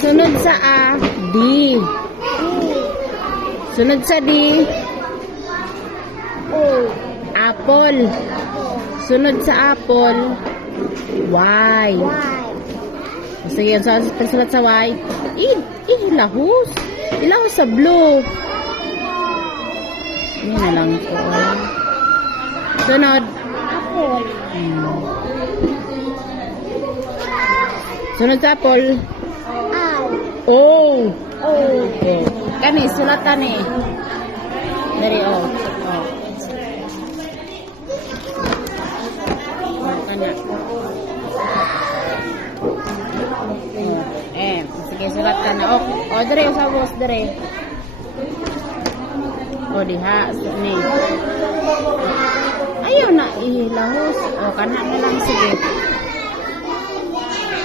Sunod sa A, D. Sunod sa D, apple. Sunod sa apple, Y. Sige, yun. So, pagsulat sa Y, ilahos. Ilahos sa blue. Yan na lang po. Sunod. Apple. Sunod sa apple, O. O. O. Kani, sulat kani. Dari O. Kana. Sige, sulat ka na. O, dari, usabos, dari. O, diha, ni. Ayaw na, ihilahos. O, kana na lang, sige.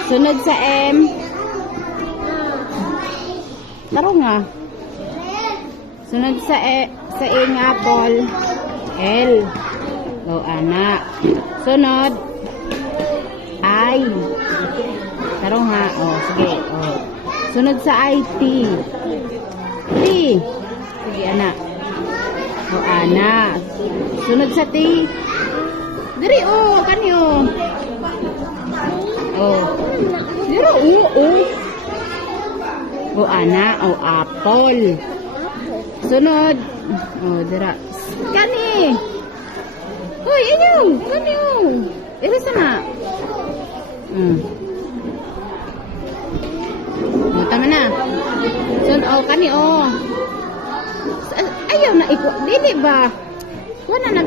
Sunod sa M. Taro nga. Sunod sa E nga apple. L. O, anak. Sunod. I. Taro nga. O, sige. O. Sunod sa I, T. T. Sige, anak. O, anak. Sunod sa T. Diri, o. Kanyo. O. Diri, o. O, anak. O, apple. Sunod. O, dira. Kani. Uy, ayaw. Kanyo. Diri sana. Tama na. So, kani, ayaw na ipo. Dili ba? Wala na,